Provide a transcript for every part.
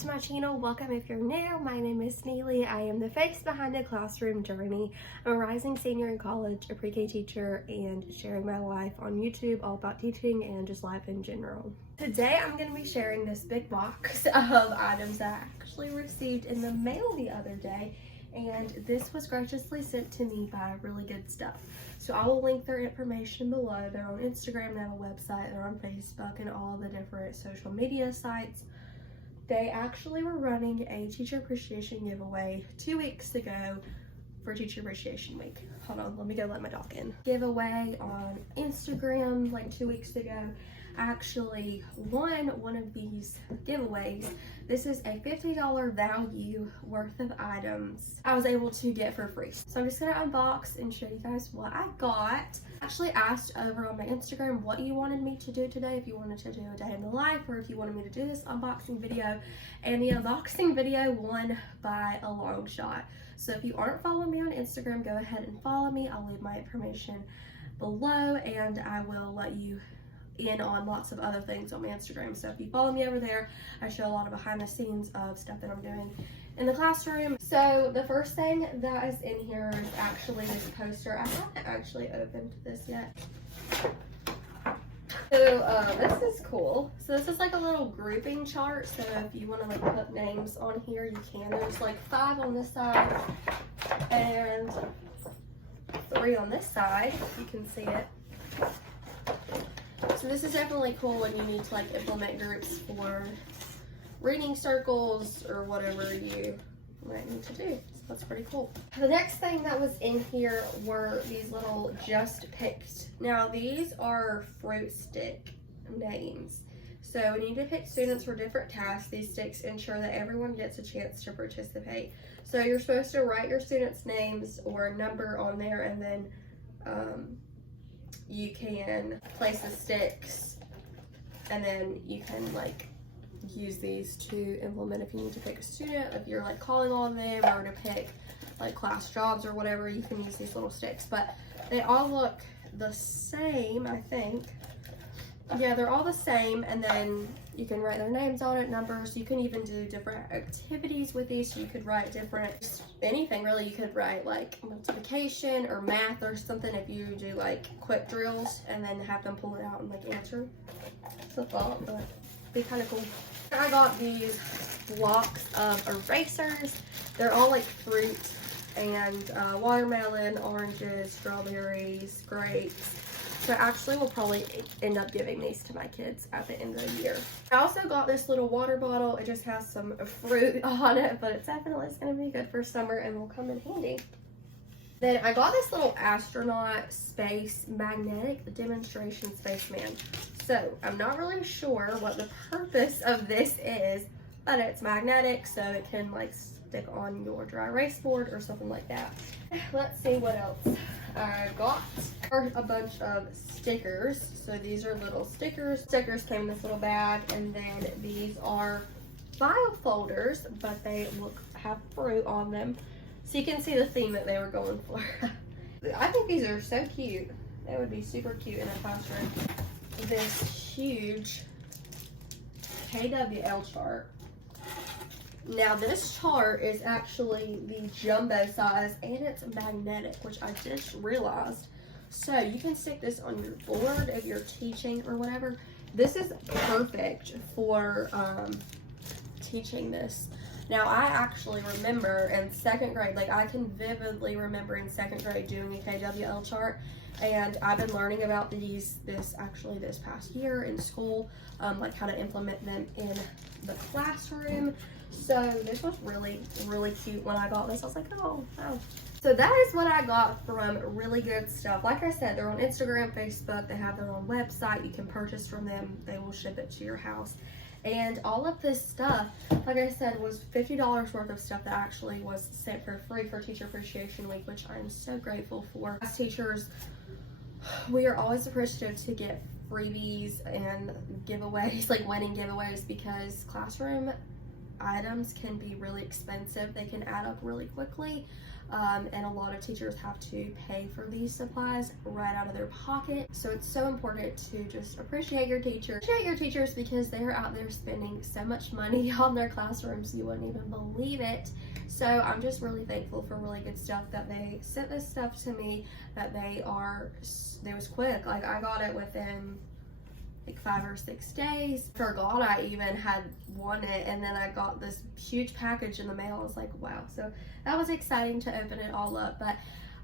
to my channel. Welcome if you're new. My name is Neely. I am the face behind the classroom journey. I'm a rising senior in college, a pre-K teacher, and sharing my life on YouTube, all about teaching and just life in general. Today I'm going to be sharing this big box of items that I actually received in the mail the other day, and this was graciously sent to me by Really Good Stuff. So I will link their information below. They're on Instagram, they have a website, they're on Facebook, and all the different social media sites. They actually were running a teacher appreciation giveaway 2 weeks ago for Teacher Appreciation Week. Hold on, let me go let my dog in. Giveaway on Instagram like 2 weeks ago. I actually won one of these giveaways. This is a $50 value worth of items I was able to get for free. So I'm just gonna unbox and show you guys what I got. I actually asked over on my Instagram what you wanted me to do today, if you wanted to do a day in the life or if you wanted me to do this unboxing video, and the unboxing video won by a long shot. So if you aren't following me on Instagram, go ahead and follow me. I'll leave my information below and I will let you in on lots of other things on my Instagram. So if you follow me over there, I show a lot of behind the scenes of stuff that I'm doing in the classroom. So the first thing that is in here is actually this poster. I haven't actually opened this yet. So this is cool. So this is like a little grouping chart. So if you want to like put names on here, you can. There's like 5 on this side and 3 on this side. You can see it. So this is definitely cool when you need to like implement groups for reading circles or whatever you might need to do. So that's pretty cool. The next thing that was in here were these little Just Picked. Now these are fruit stick names. So when you depict students for different tasks, these sticks ensure that everyone gets a chance to participate. So you're supposed to write your students' names or a number on there, and then you can place the sticks, and then you can like use these to implement if you need to pick a student, if you're like calling on them, or to pick like class jobs or whatever, you can use these little sticks. But they all look the same, I think. Yeah, they're all the same, and then you can write their names on it, numbers. You can even do different activities with these. So you could write different, anything really. You could write like multiplication or math or something if you do like quick drills, and then have them pull it out and like answer. It's a thought, but it'd be kind of cool. I got these blocks of erasers. They're all like fruit and watermelon, oranges, strawberries, grapes. So I actually will probably end up giving these to my kids at the end of the year. I also got this little water bottle. It just has some fruit on it, but it's definitely going to be good for summer and will come in handy. Then I got this little astronaut space magnetic demonstration spaceman. So I'm not really sure what the purpose of this is, but it's magnetic, so it can like stick on your dry erase board or something like that. Let's see what else I got. A bunch of stickers. So these are little stickers. Stickers came in this little bag, and then these are file folders, but they have fruit on them. So you can see the theme that they were going for. I think these are so cute. They would be super cute in a classroom. This huge KWL chart. Now this chart is actually the jumbo size, and it's magnetic, which I just realized. So you can stick this on your board if you're teaching or whatever. This is perfect for teaching this. Now I actually remember in 2nd grade, like I can vividly remember in 2nd grade doing a KWL chart, and I've been learning about this past year in school, like how to implement them in the classroom. So this was really, really cute when I got this. I was like, oh, wow. So that is what I got from Really Good Stuff. Like I said, they're on Instagram, Facebook. They have their own website. You can purchase from them. They will ship it to your house. And all of this stuff, like I said, was $50 worth of stuff that actually was sent for free for Teacher Appreciation Week, which I'm so grateful for. As teachers, we are always appreciative to get freebies and giveaways, like winning giveaways, because classroom items can be really expensive. They can add up really quickly. and a lot of teachers have to pay for these supplies right out of their pocket. So it's so important to just appreciate your teachers. Appreciate your teachers because they're out there spending so much money on their classrooms, you wouldn't even believe it. So I'm just really thankful for really good stuff that they sent this stuff to me, that they was quick. Like I got it within like 5 or 6 days. Forgot I even had won it, and then I got this huge package in the mail. I was like, wow. So that was exciting to open it all up. But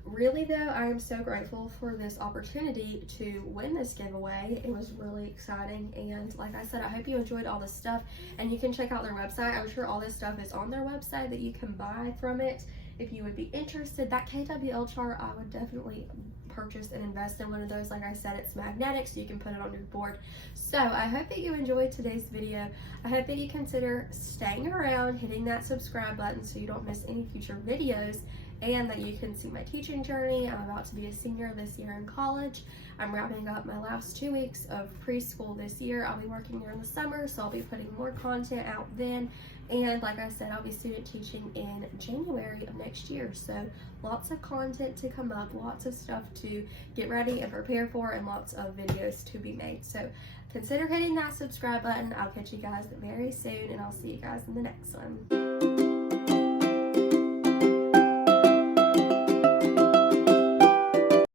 really though, I am so grateful for this opportunity to win this giveaway. It was really exciting, and like I said, I hope you enjoyed all this stuff, and you can check out their website. I'm sure all this stuff is on their website that you can buy from it if you would be interested. That KWL chart, I would definitely purchase and invest in one of those. Like I said, it's magnetic, so you can put it on your board. So I hope that you enjoyed today's video. I hope that you consider staying around, hitting that subscribe button so you don't miss any future videos, and that you can see my teaching journey. I'm about to be a senior this year in college. I'm wrapping up my last 2 weeks of preschool this year. I'll be working during the summer, so I'll be putting more content out then. And like I said, I'll be student teaching in January of next year. So lots of content to come up, lots of stuff to get ready and prepare for, and lots of videos to be made. So consider hitting that subscribe button. I'll catch you guys very soon, and I'll see you guys in the next one.